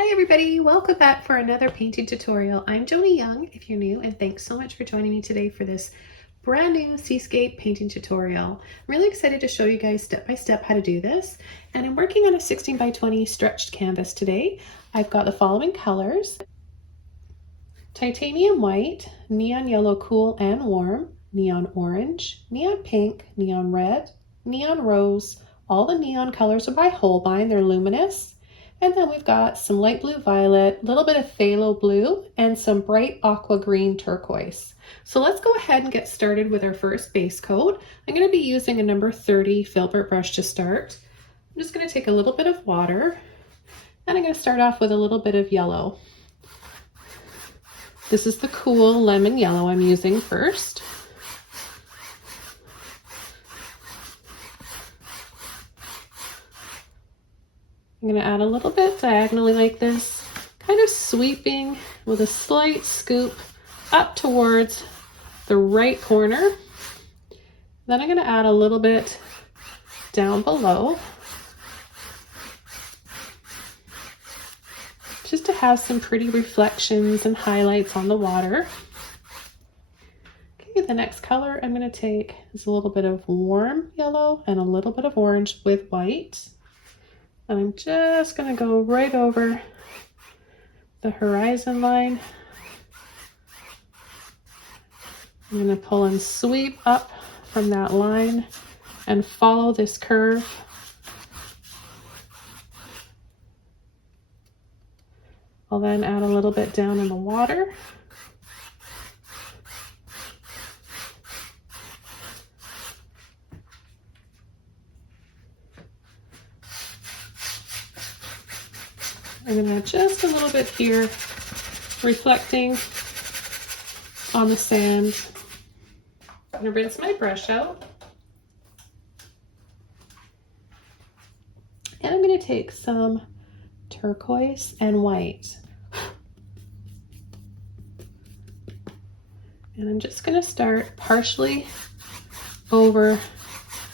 Hi everybody, welcome back for another painting tutorial. I'm Joni Young if you're new, and thanks so much for joining me today for this brand new Seascape painting tutorial. I'm really excited to show you guys step by step how to do this, and I'm working on a 16 by 20 stretched canvas today. I've got the following colors: titanium white, neon yellow cool and warm, neon orange, neon pink, neon red, neon rose. All the neon colors are by Holbein, they're luminous. And then we've got some light blue violet, a little bit of phthalo blue, and some bright aqua green turquoise. So let's go ahead and get started with our first base coat. I'm going to be using a number 30 Filbert brush to start. I'm just going to take a little bit of water, and I'm going to start off with a little bit of yellow. This is the cool lemon yellow I'm using first. I'm going to add a little bit diagonally like this, kind of sweeping with a slight scoop up towards the right corner. Then I'm going to add a little bit down below, just to have some pretty reflections and highlights on the water. Okay, the next color I'm going to take is a little bit of warm yellow and a little bit of orange with white. And I'm just going to go right over the horizon line. I'm going to pull and sweep up from that line and follow this curve. I'll then add a little bit down in the water. I'm going to add just a little bit here, reflecting on the sand. I'm going to rinse my brush out. And I'm going to take some turquoise and white. And I'm just going to start partially over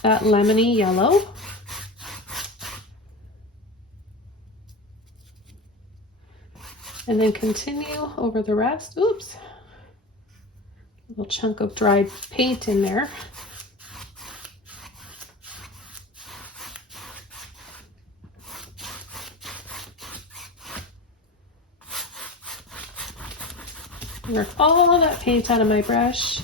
that lemony yellow. And then continue over the rest. Oops, a little chunk of dried paint in there. Work all that paint out of my brush.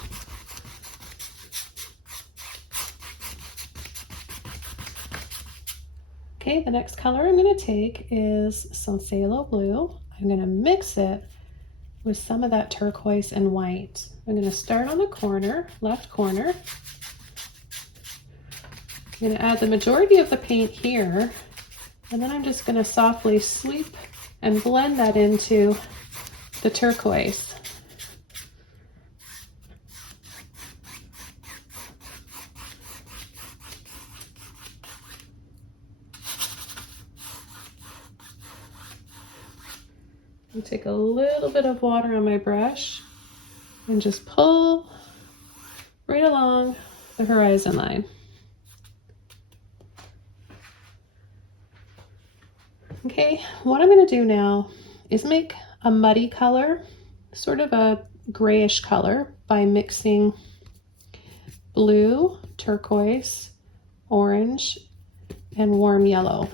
Okay, the next color I'm going to take is some phthalo blue. I'm going to mix it with some of that turquoise and white. I'm going to start on the corner, left corner. I'm going to add the majority of the paint here, and then I'm just going to softly sweep and blend that into the turquoise. I'll take a little bit of water on my brush and just pull right along the horizon line. Okay, what I'm going to do now is make a muddy color, sort of a grayish color, by mixing blue, turquoise, orange, and warm yellow.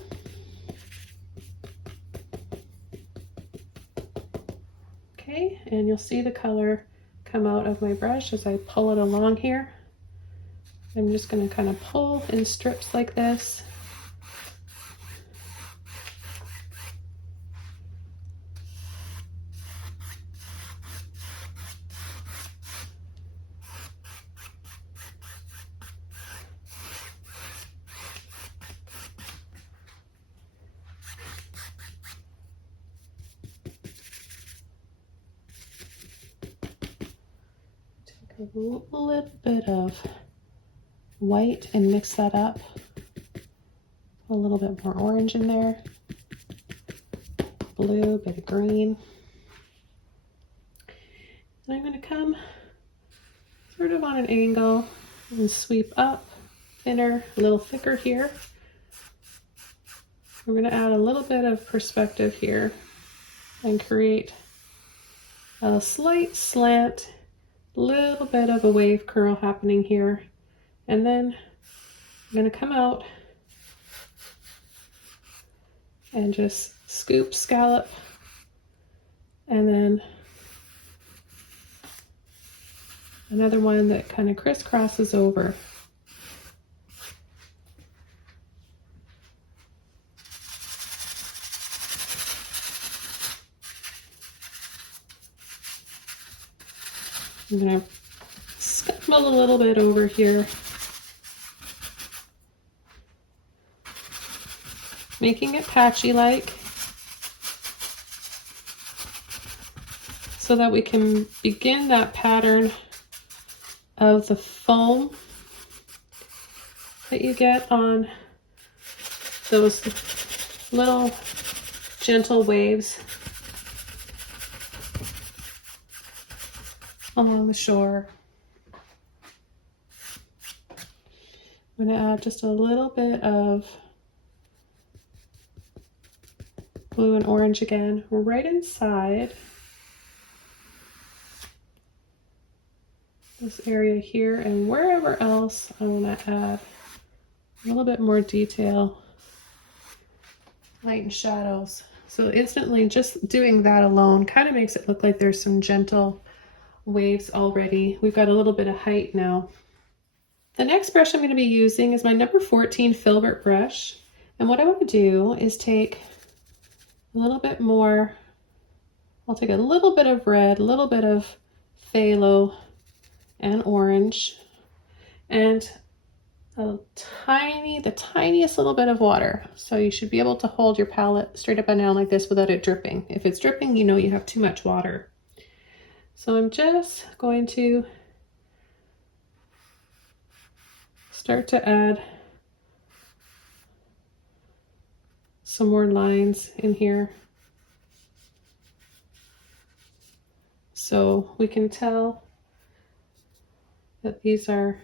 Okay, and you'll see the color come out of my brush as I pull it along here. I'm just going to kind of pull in strips like this. A little bit of white and mix that up. A little bit more orange in there. Blue, bit of green. And I'm going to come sort of on an angle and sweep up, thinner, a little thicker here. We're going to add a little bit of perspective here and create a slight slant, little bit of a wave curl happening here. And then I'm going to come out and just scoop, scallop, and then another one that kind of crisscrosses over. I'm going to scumble a little bit over here, making it patchy like, so that we can begin that pattern of the foam that you get on those little gentle waves along the shore. I'm going to add just a little bit of blue and orange again, right inside this area here, and wherever else I want to add a little bit more detail, light and shadows. So instantly just doing that alone kind of makes it look like there's some gentle waves already. We've got a little bit of height now. The next brush I'm going to be using is my number 14 Filbert brush. And what I want to do is take a little bit more, I'll take a little bit of red, a little bit of phthalo and orange, and the tiniest little bit of water. So you should be able to hold your palette straight up and down like this without it dripping. If it's dripping, you know you have too much water. So I'm just going to start to add some more lines in here, so we can tell that these are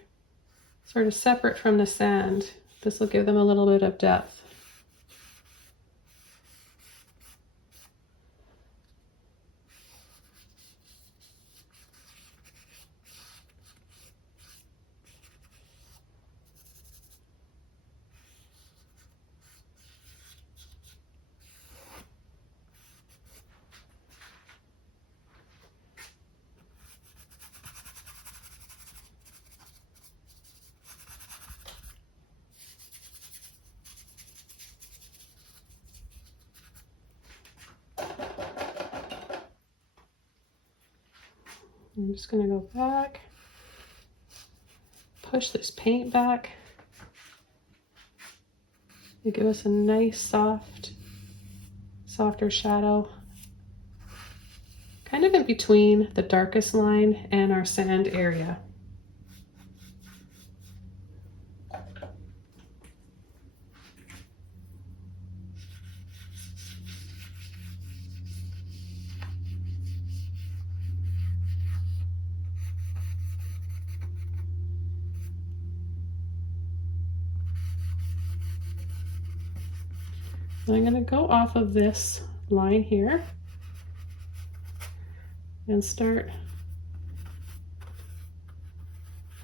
sort of separate from the sand. This will give them a little bit of depth. I'm just going to go back, push this paint back to give us a nice softer shadow, kind of in between the darkest line and our sand area. I'm going to go off of this line here and start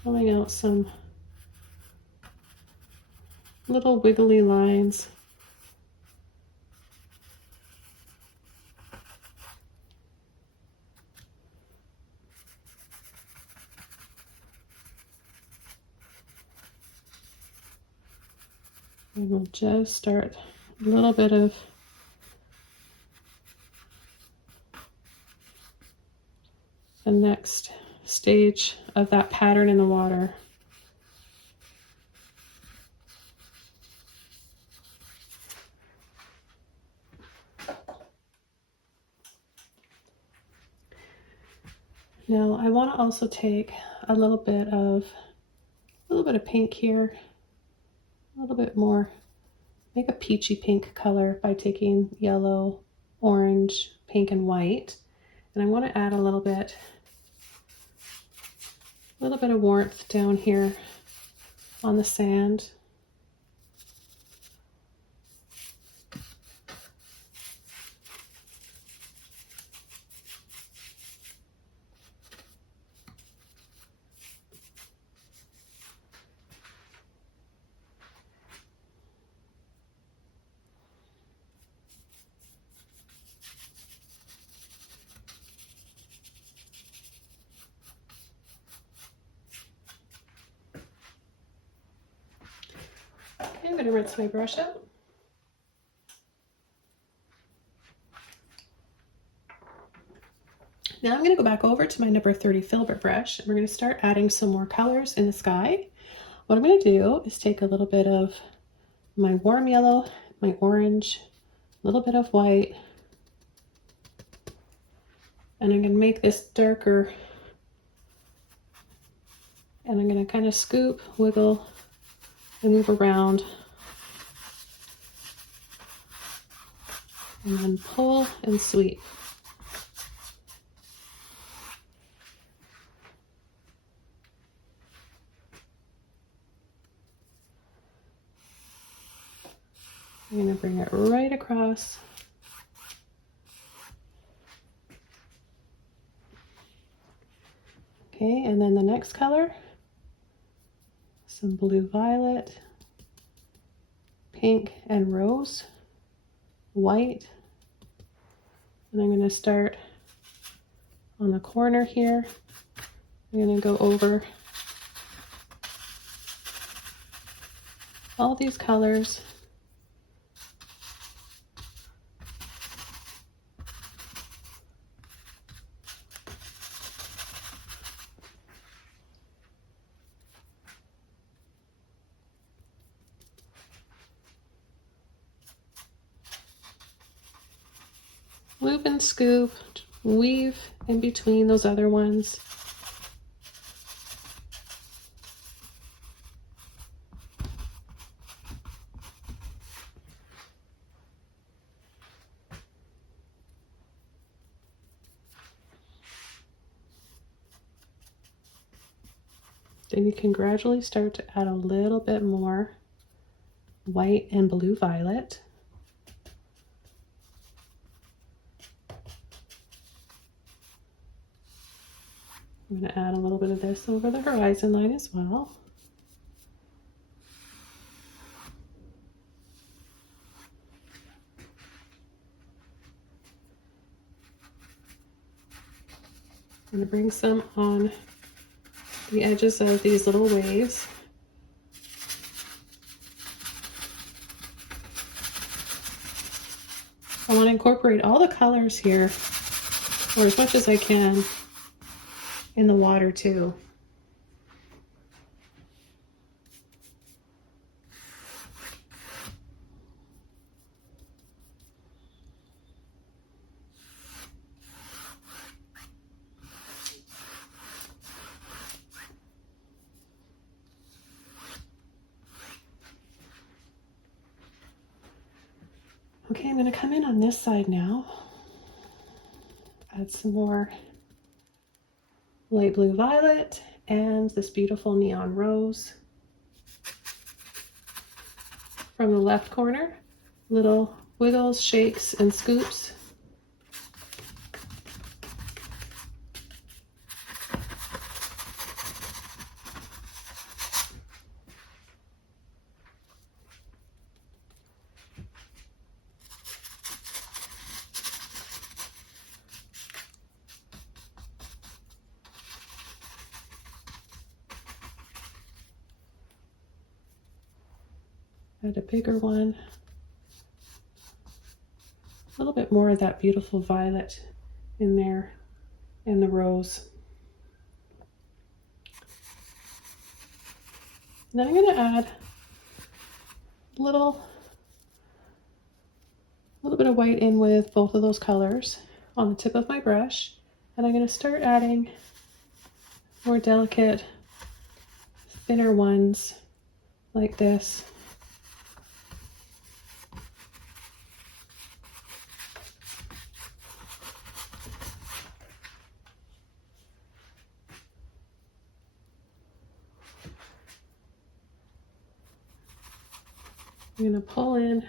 pulling out some little wiggly lines. And we'll just start a little bit of the next stage of that pattern in the water. Now I want to also take a little bit of pink here, a little bit more, make a peachy pink color by taking yellow, orange, pink, and white. And I want to add a little bit of warmth down here on the sand. Okay, I'm going to rinse my brush out. Now I'm going to go back over to my number 30 Filbert brush, and we're going to start adding some more colors in the sky. What I'm going to do is take a little bit of my warm yellow, my orange, a little bit of white, and I'm going to make this darker, and I'm going to kind of scoop, wiggle, and move around, and then pull and sweep. I'm going to bring it right across. Okay, and then the next color, some blue violet, pink and rose, white, and I'm going to start on the corner here. I'm going to go over all these colors. Loop and scoop, weave in between those other ones. Then you can gradually start to add a little bit more white and blue violet. I'm going to add a little bit of this over the horizon line as well. I'm going to bring some on the edges of these little waves. I want to incorporate all the colors here, or as much as I can, in the water too. Okay, I'm going to come in on this side now. Add some more light blue violet and this beautiful neon rose. From the left corner, little wiggles, shakes, and scoops. Add a bigger one. A little bit more of that beautiful violet in there and the rose. Now I'm going to add a little bit of white in with both of those colors on the tip of my brush, and I'm going to start adding more delicate, thinner ones like this. I'm going to pull in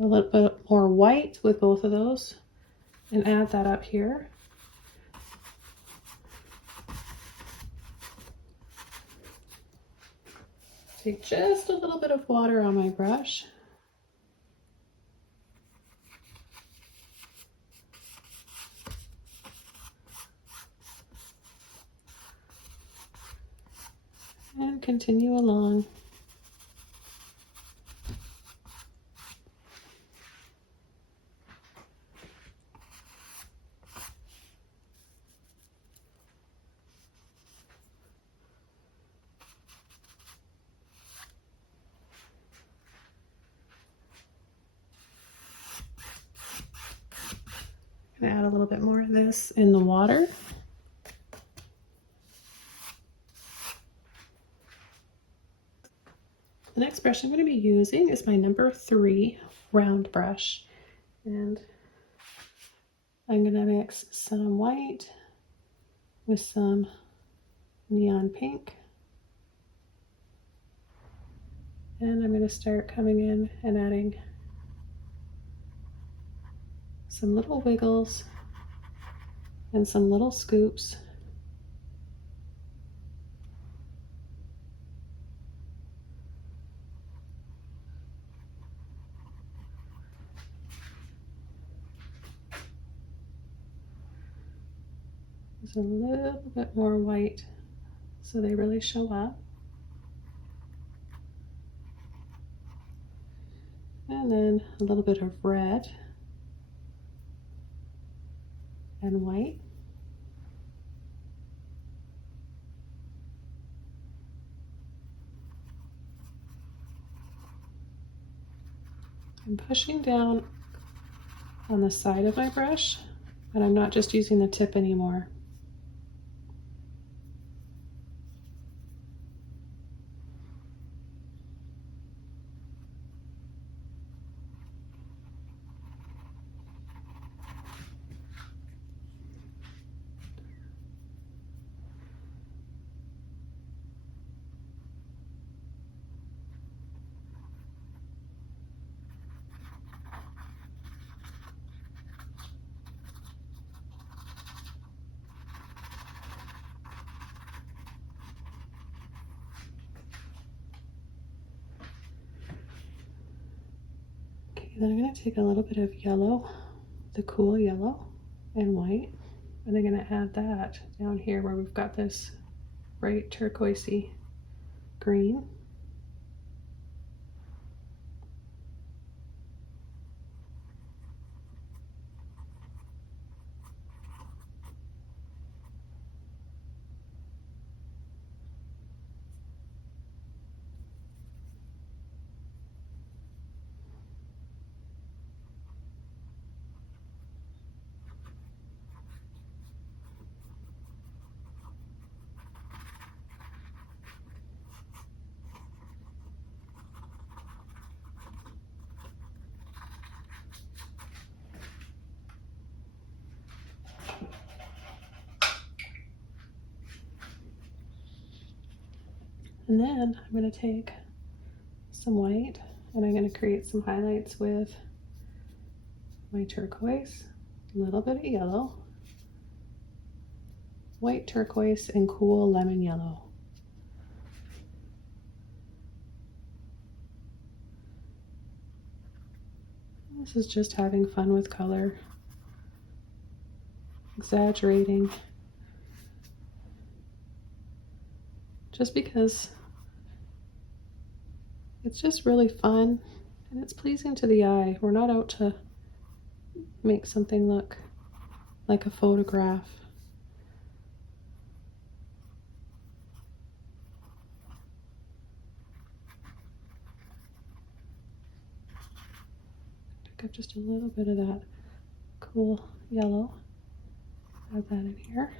a little bit more white with both of those and add that up here. Take just a little bit of water on my brush. And continue along. I'm gonna add a little bit more of this in the water. The next brush I'm going to be using is my number 3 round brush, and I'm going to mix some white with some neon pink, and I'm going to start coming in and adding some little wiggles and some little scoops. There's a little bit more white so they really show up. And then a little bit of red and white. I'm pushing down on the side of my brush, and I'm not just using the tip anymore. Then I'm going to take a little bit of yellow, the cool yellow and white, and I'm going to add that down here where we've got this bright turquoisey green. And then I'm going to take some white and I'm going to create some highlights with my turquoise, a little bit of yellow, white turquoise, and cool lemon yellow. This is just having fun with color, exaggerating, just because it's just really fun and it's pleasing to the eye. We're not out to make something look like a photograph. Pick up just a little bit of that cool yellow, add that in here.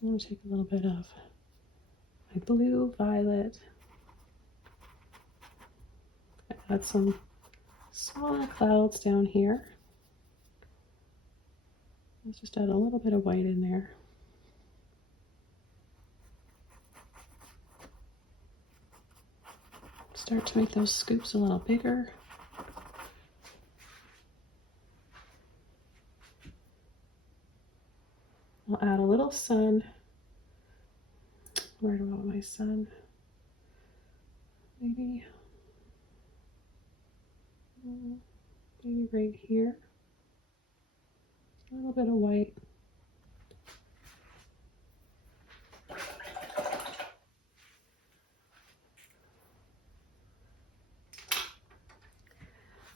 I'm going to take a little bit of my blue, violet, add some smaller clouds down here. Let's just add a little bit of white in there. Start to make those scoops a little bigger. I'll add a little sun. Where do I want my sun? Maybe right here. A little bit of white.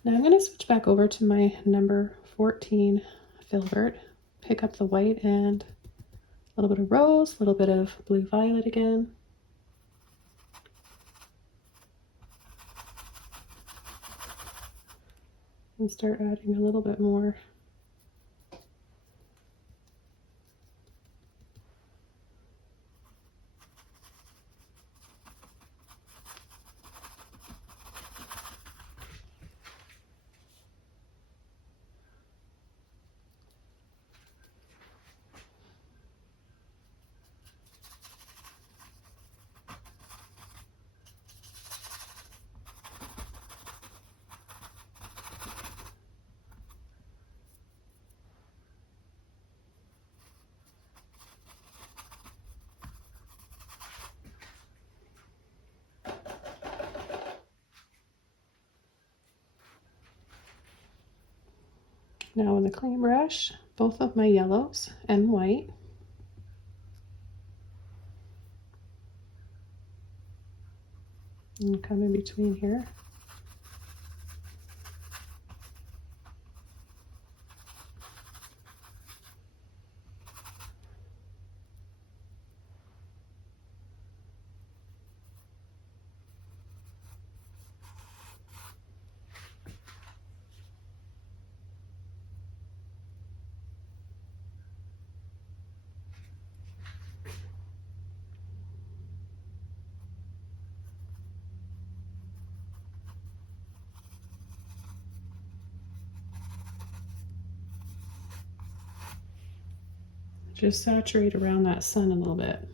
Now I'm going to switch back over to my number 14 Filbert. Pick up the white and a little bit of rose, a little bit of blue violet again. And start adding a little bit more. Now with a clean brush, both of my yellows and white. And come in between here. Just saturate around that sun a little bit.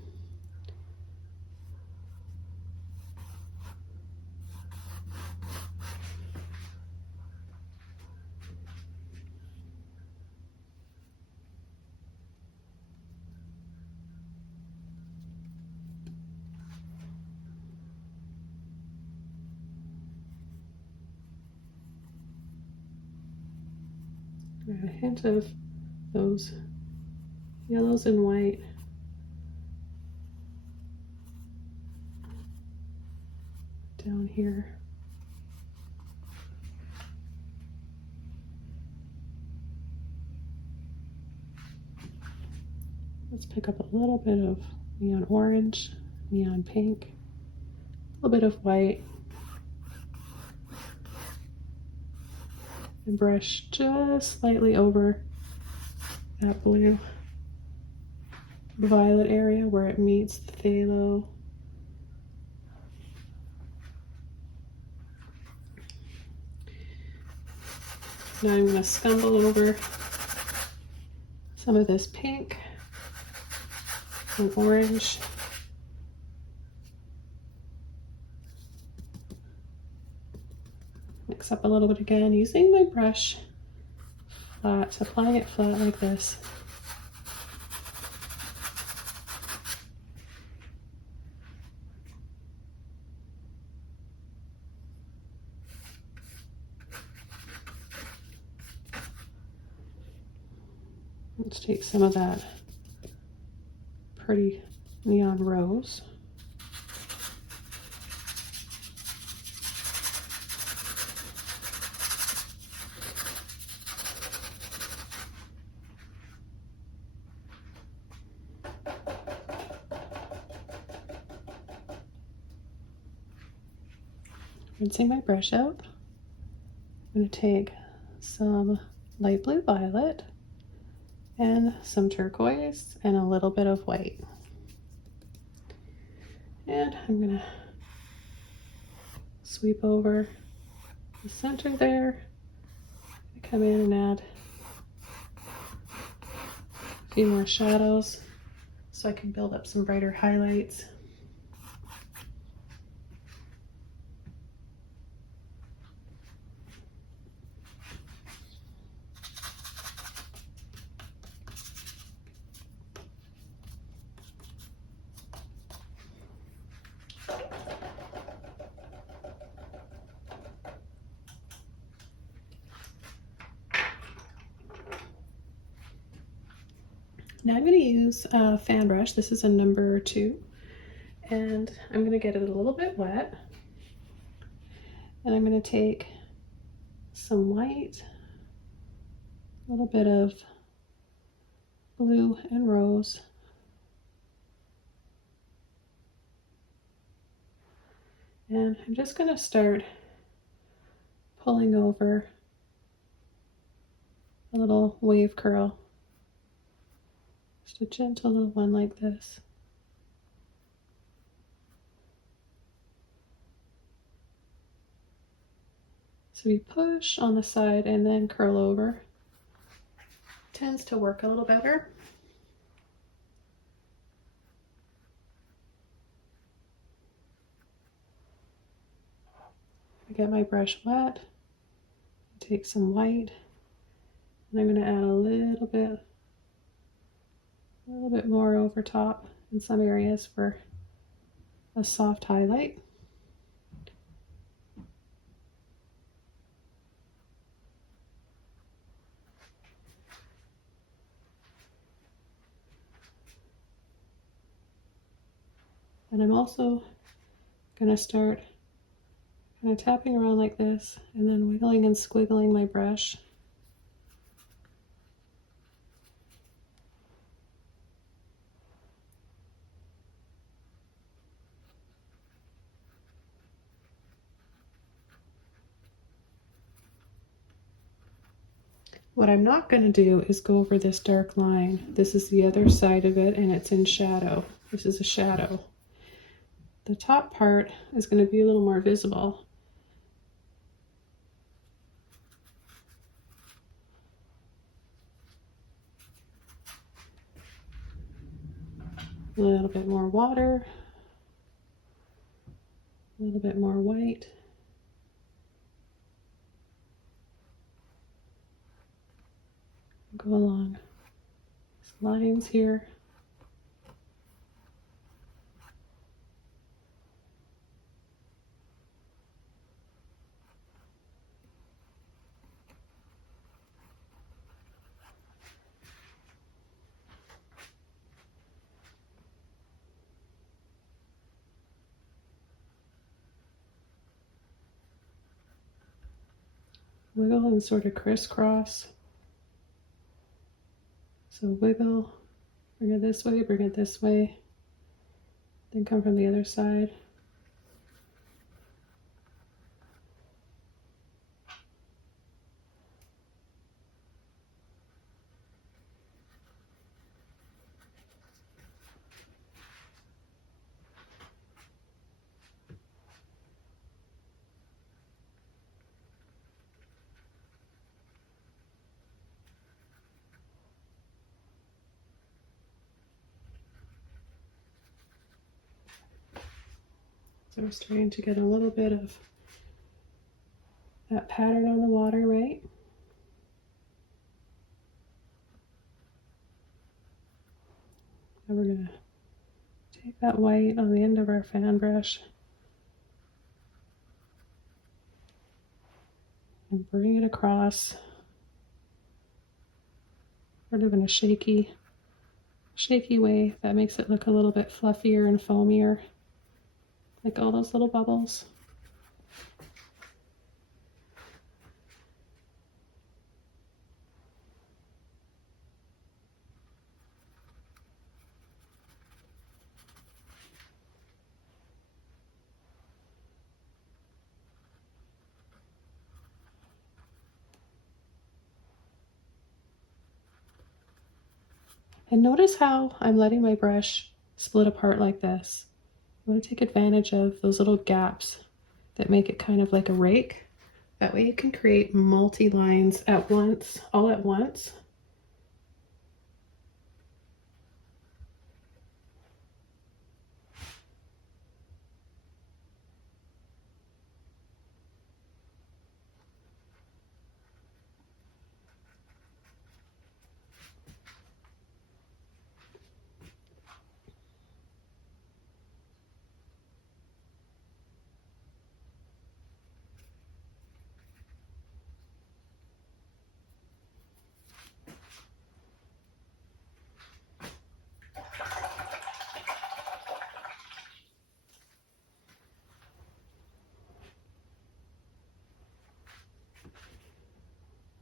A hint of those yellows and white down here. Let's pick up a little bit of neon orange, neon pink, a little bit of white, and brush just slightly over that blue violet area where it meets the phthalo. Now I'm going to scumble over some of this pink and orange. Mix up a little bit again using my brush flat, applying it flat like this. Let's take some of that pretty neon rose. Rinsing my brush out, I'm going to take some light blue violet and some turquoise and a little bit of white. And I'm going to sweep over the center there, come in and add a few more shadows so I can build up some brighter highlights. Now I'm going to use a fan brush. This is a number 2. And I'm going to get it a little bit wet. And I'm going to take some white, a little bit of blue and rose. And I'm just going to start pulling over a little wave curl. Just a gentle little one like this. So we push on the side and then curl over. Tends to work a little better. I get my brush wet, take some white, and I'm going to add a little bit more over top in some areas for a soft highlight. And I'm also going to start kind of tapping around like this and then wiggling and squiggling my brush. What I'm not going to do is go over this dark line. This is the other side of it and it's in shadow. This is a shadow. The top part is going to be a little more visible. A little bit more water, a little bit more white. Go along these lines here. Wiggle and sort of crisscross. So wiggle, bring it this way, then come from the other side. So we're starting to get a little bit of that pattern on the water, right? Now we're going to take that white on the end of our fan brush and bring it across, sort of in a shaky way that makes it look a little bit fluffier and foamier, like all those little bubbles. And notice how I'm letting my brush split apart like this. I want to take advantage of those little gaps that make it kind of like a rake. That way you can create multi-lines at once, all at once.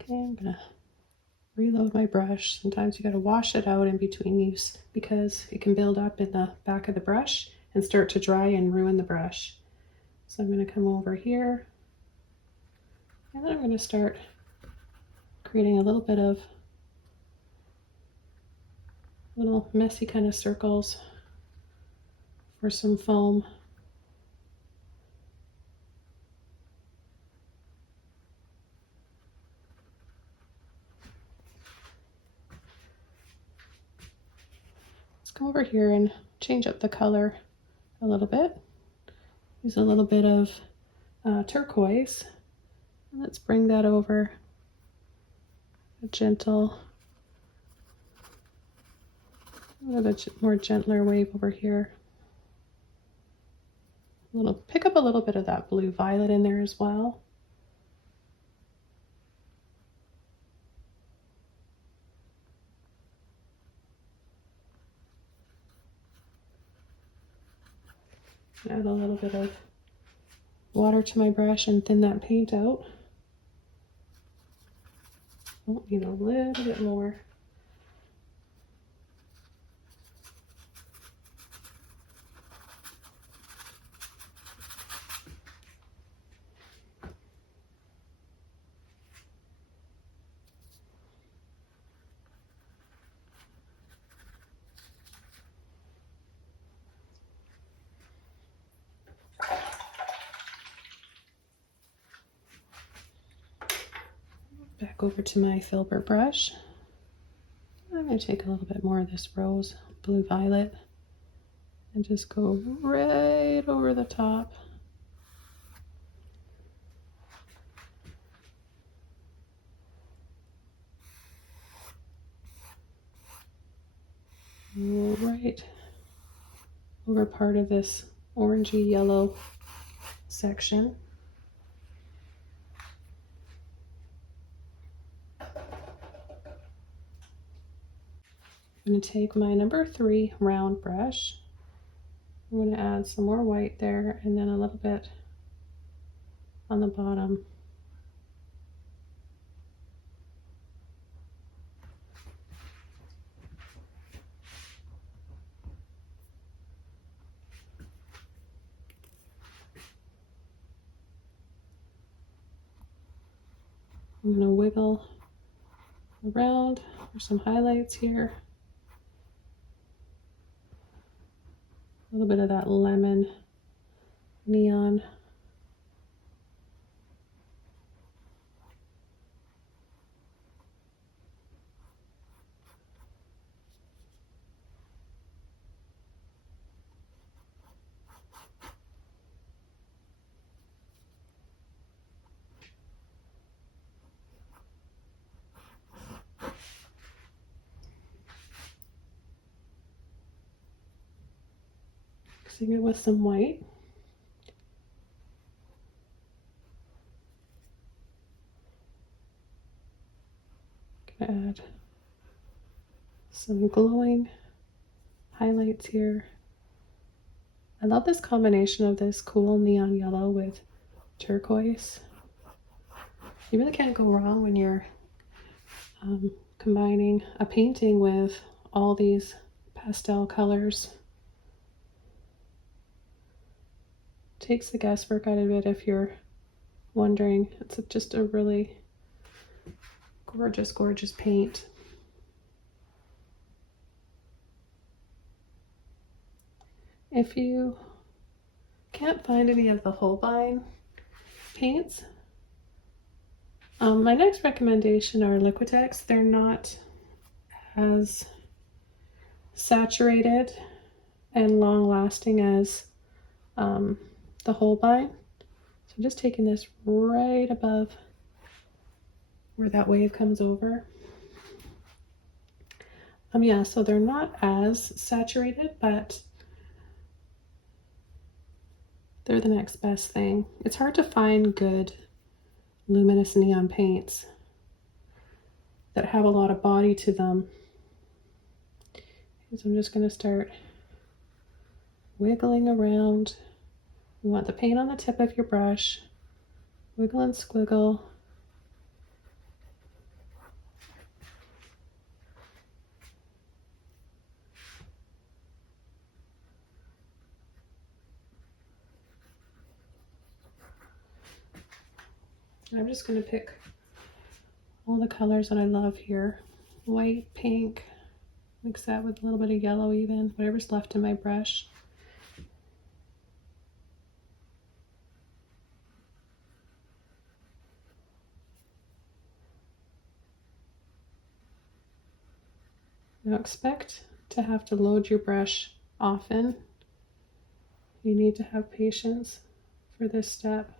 Okay, I'm gonna reload my brush. Sometimes you gotta wash it out in between use because it can build up in the back of the brush and start to dry and ruin the brush. So I'm gonna come over here and then I'm gonna start creating a little bit of little messy kind of circles for some foam. Let's come over here and change up the color a little bit. Use a little bit of turquoise. And let's bring that over a gentle, a little bit more gentler wave over here. Pick up a little bit of that blue violet in there as well. Add a little bit of water to my brush and thin that paint out. Oh, need a little bit more. Back over to my Filbert brush. I'm going to take a little bit more of this rose blue violet and just go right over the top. Right over part of this orangey yellow section. I'm going to take my number 3 round brush. I'm going to add some more white there and then a little bit on the bottom. I'm going to wiggle around for some highlights here. A little bit of that lemon neon. Mixing it with some white. Gonna add some glowing highlights here. I love this combination of this cool neon yellow with turquoise. You really can't go wrong when you're combining a painting with all these pastel colors. Takes the guesswork out of it if you're wondering. It's just a really gorgeous, gorgeous paint. If you can't find any of the Holbein paints, my next recommendation are Liquitex. They're not as saturated and long lasting as the Holbein. So I'm just taking this right above where that wave comes over. Yeah, so they're not as saturated, but they're the next best thing. It's hard to find good luminous neon paints that have a lot of body to them. So I'm just going to start wiggling around. You want the paint on the tip of your brush. Wiggle and squiggle. I'm just going to pick all the colors that I love here. White, pink, mix that with a little bit of yellow even, whatever's left in my brush. Now expect to have to load your brush often. You need to have patience for this step.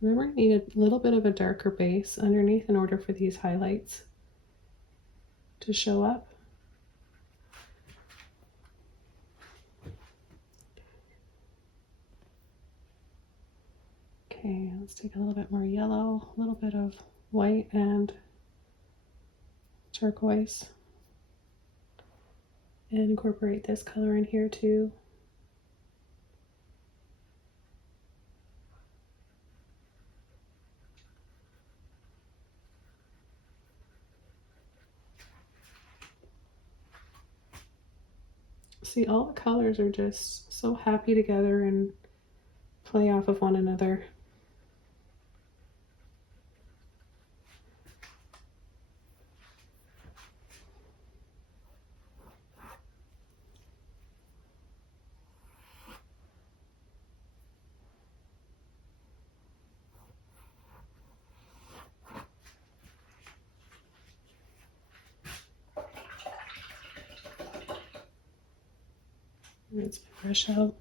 Remember, you need a little bit of a darker base underneath in order for these highlights to show up. Okay, let's take a little bit more yellow, a little bit of white and turquoise, and incorporate this color in here too. See, all the colors are just so happy together and play off of one another. Let's brush out.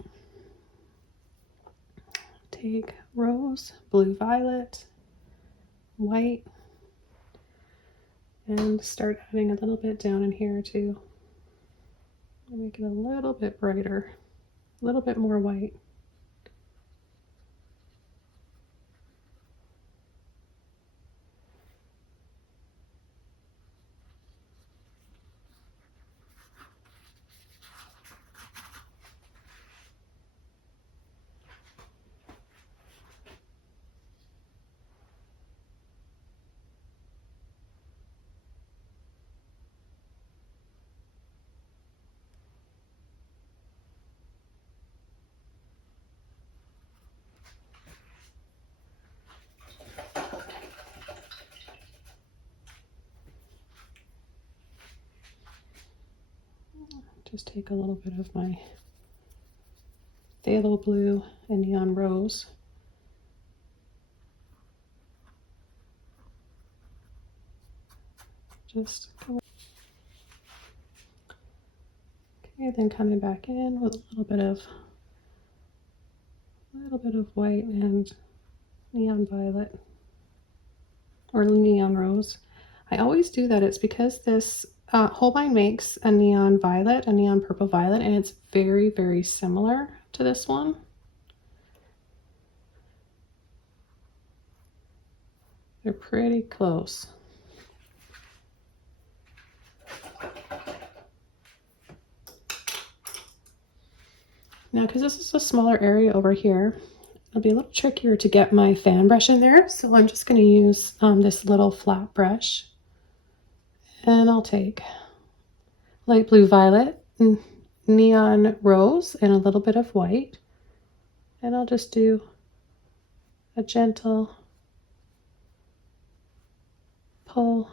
Take rose, blue, violet, white, and start adding a little bit down in here too. Make it a little bit brighter, a little bit more white. Just take a little bit of my phthalo blue and neon rose. Just go. Okay, then coming back in with a little bit of white and neon violet or neon rose. I always do that. It's because this Holbein makes a neon violet, a neon purple violet, and it's very, very similar to this one. They're pretty close. Now, because this is a smaller area over here, it'll be a little trickier to get my fan brush in there. So I'm just going to use this little flat brush. And I'll take light blue violet, neon rose, and a little bit of white. And I'll just do a gentle pull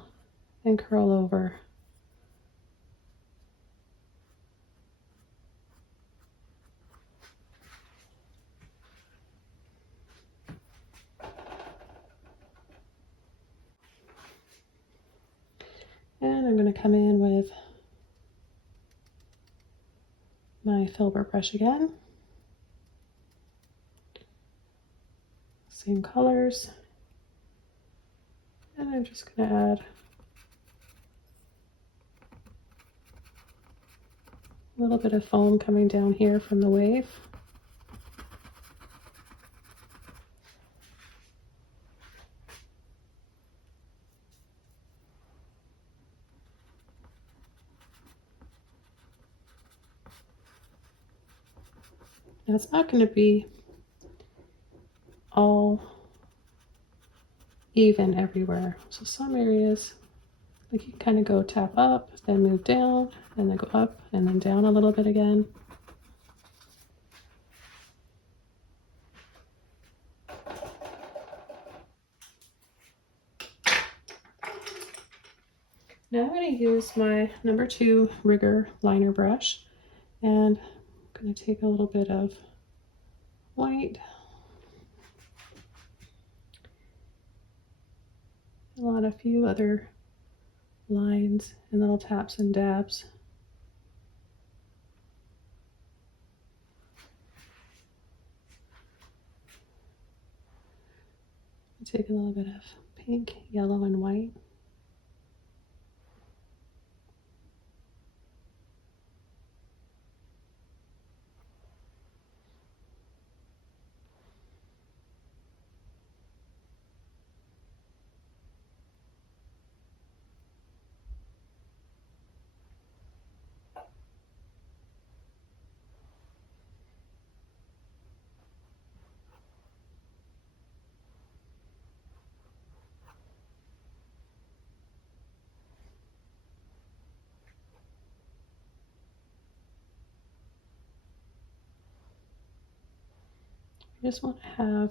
and curl over. And I'm going to come in with my Filbert brush again. Same colors. And I'm just going to add a little bit of foam coming down here from the wave. Now it's not going to be all even everywhere. So some areas, like you kind of go tap up, then move down, and then go up, and then down a little bit again. Now I'm going to use my number 2 Rigger liner brush, and I'm going to take a little bit of white, a few other lines and little taps and dabs. Take a little bit of pink, yellow, and white. I just want to have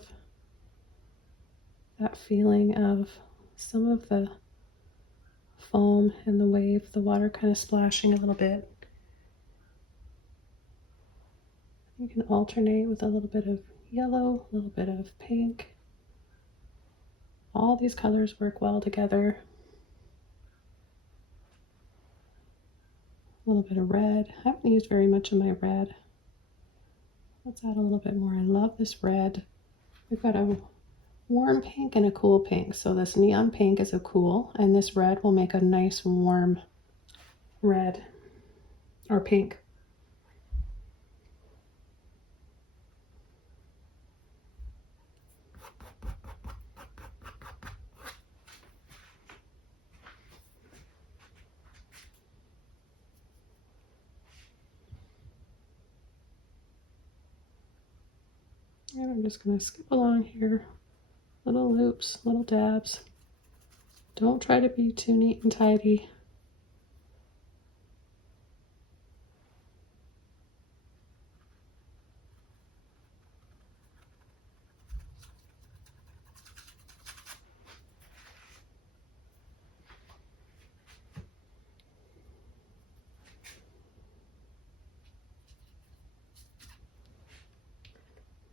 that feeling of some of the foam and the wave, the water kind of splashing a little bit. You can alternate with a little bit of yellow, a little bit of pink. All these colors work well together. A little bit of red. I haven't used very much of my red. Let's add a little bit more. I love this red. We've got a warm pink and a cool pink. So this neon pink is a cool, and this red will make a nice warm red or pink. And I'm just going to skip along here. Little loops, little dabs. Don't try to be too neat and tidy.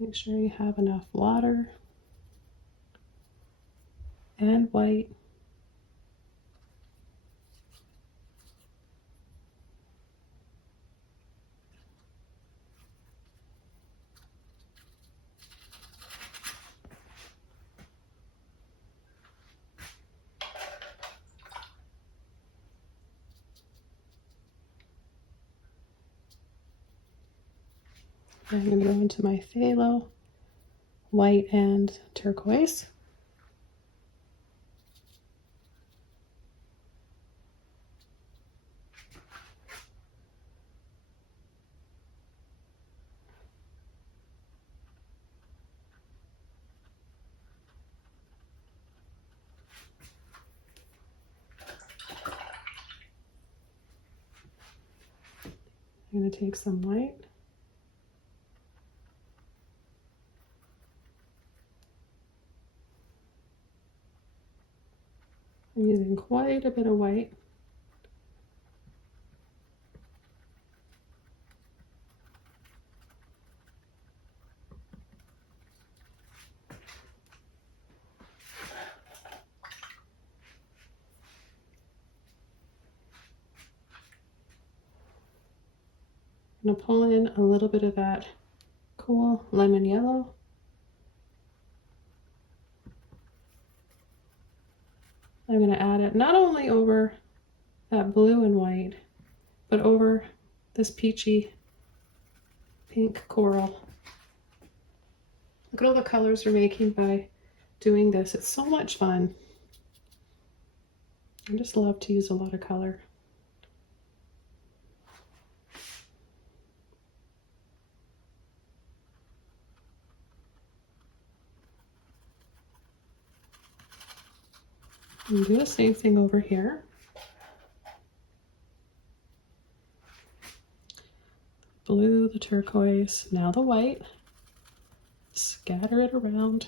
Make sure you have enough water and white. I'm going to go into my phthalo, white and turquoise. I'm going to take some white. I'm using quite a bit of white. I'm going to pull in a little bit of that cool lemon yellow. I'm going to add it not only over that blue and white, but over this peachy pink coral. Look at all the colors we're making by doing this. It's so much fun. I just love to use a lot of color. And do the same thing over here. Blue, the turquoise, now the white. Scatter it around.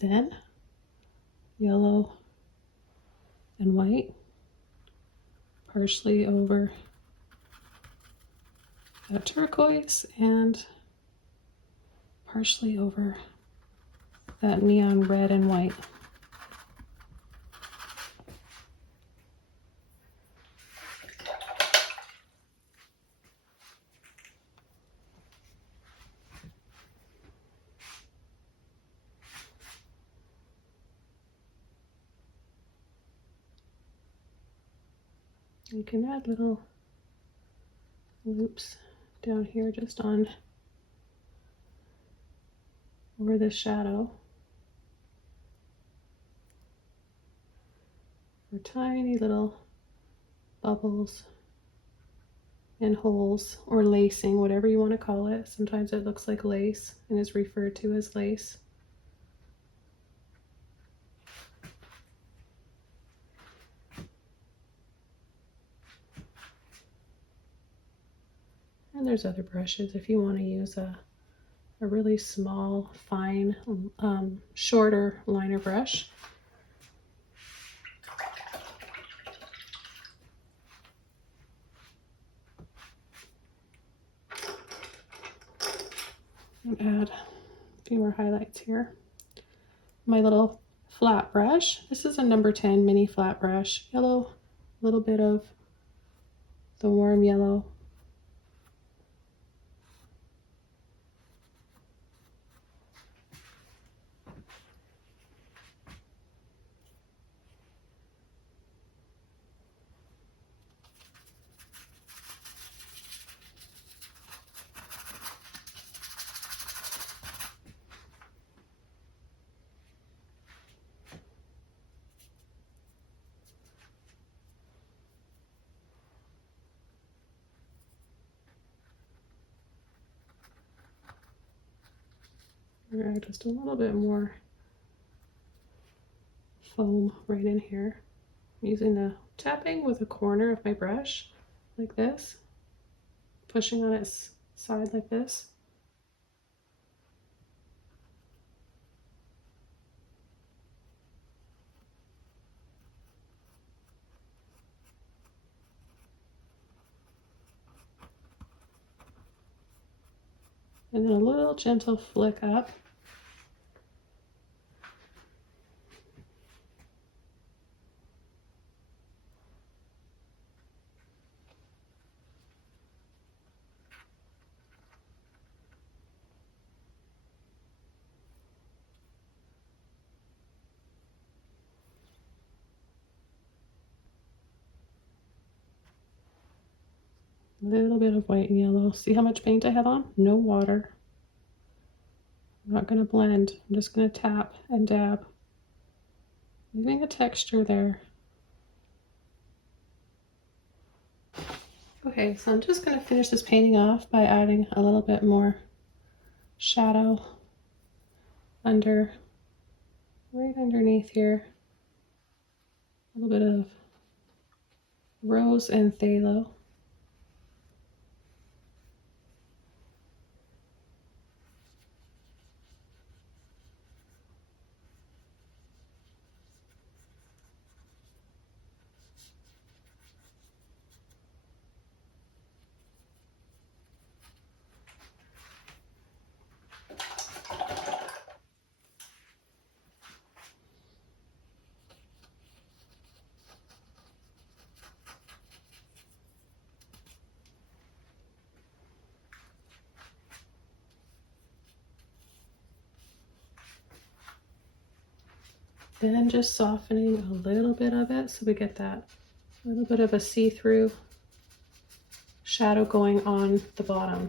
Then yellow and white, partially over that turquoise and partially over that neon red and white. You can add little loops down here just on over the shadow for tiny little bubbles and holes, or lacing, whatever you want to call it. Sometimes it looks like lace and is referred to as lace. And there's other brushes if you want to use a really small, fine, shorter liner brush. And add a few more highlights here. My little flat brush. This is a number 10 mini flat brush. Yellow, a little bit of the warm yellow. Add just a little bit more foam right in here. I'm using the tapping with the corner of my brush like this, pushing on its side like this. And then a little gentle flick up. A little bit of white and yellow. See how much paint I have on? No water. I'm not going to blend. I'm just going to tap and dab, leaving a texture there. Okay, so I'm just going to finish this painting off by adding a little bit more shadow right underneath here. A little bit of rose and phthalo. Then just softening a little bit of it so we get that little bit of a see-through shadow going on the bottom.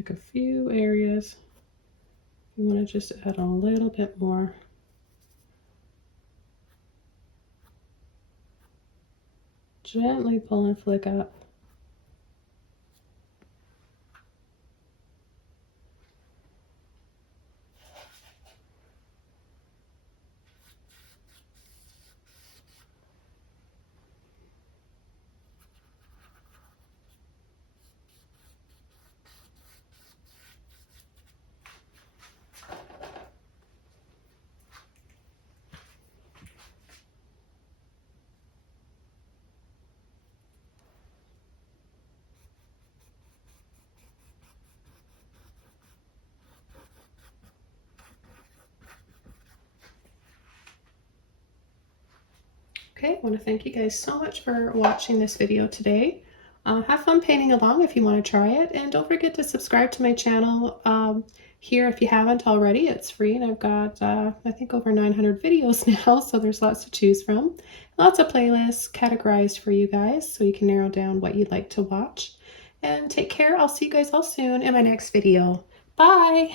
like a few areas. You want to just add a little bit more. Gently pull and flick up. Okay, I want to thank you guys so much for watching this video today. Have fun painting along if you want to try it, and don't forget to subscribe to my channel here if you haven't already. It's free, and I've got I think over 900 videos now, so there's lots to choose from. Lots of playlists categorized for you guys, so you can narrow down what you'd like to watch. And take care. I'll see you guys all soon in my next video. Bye!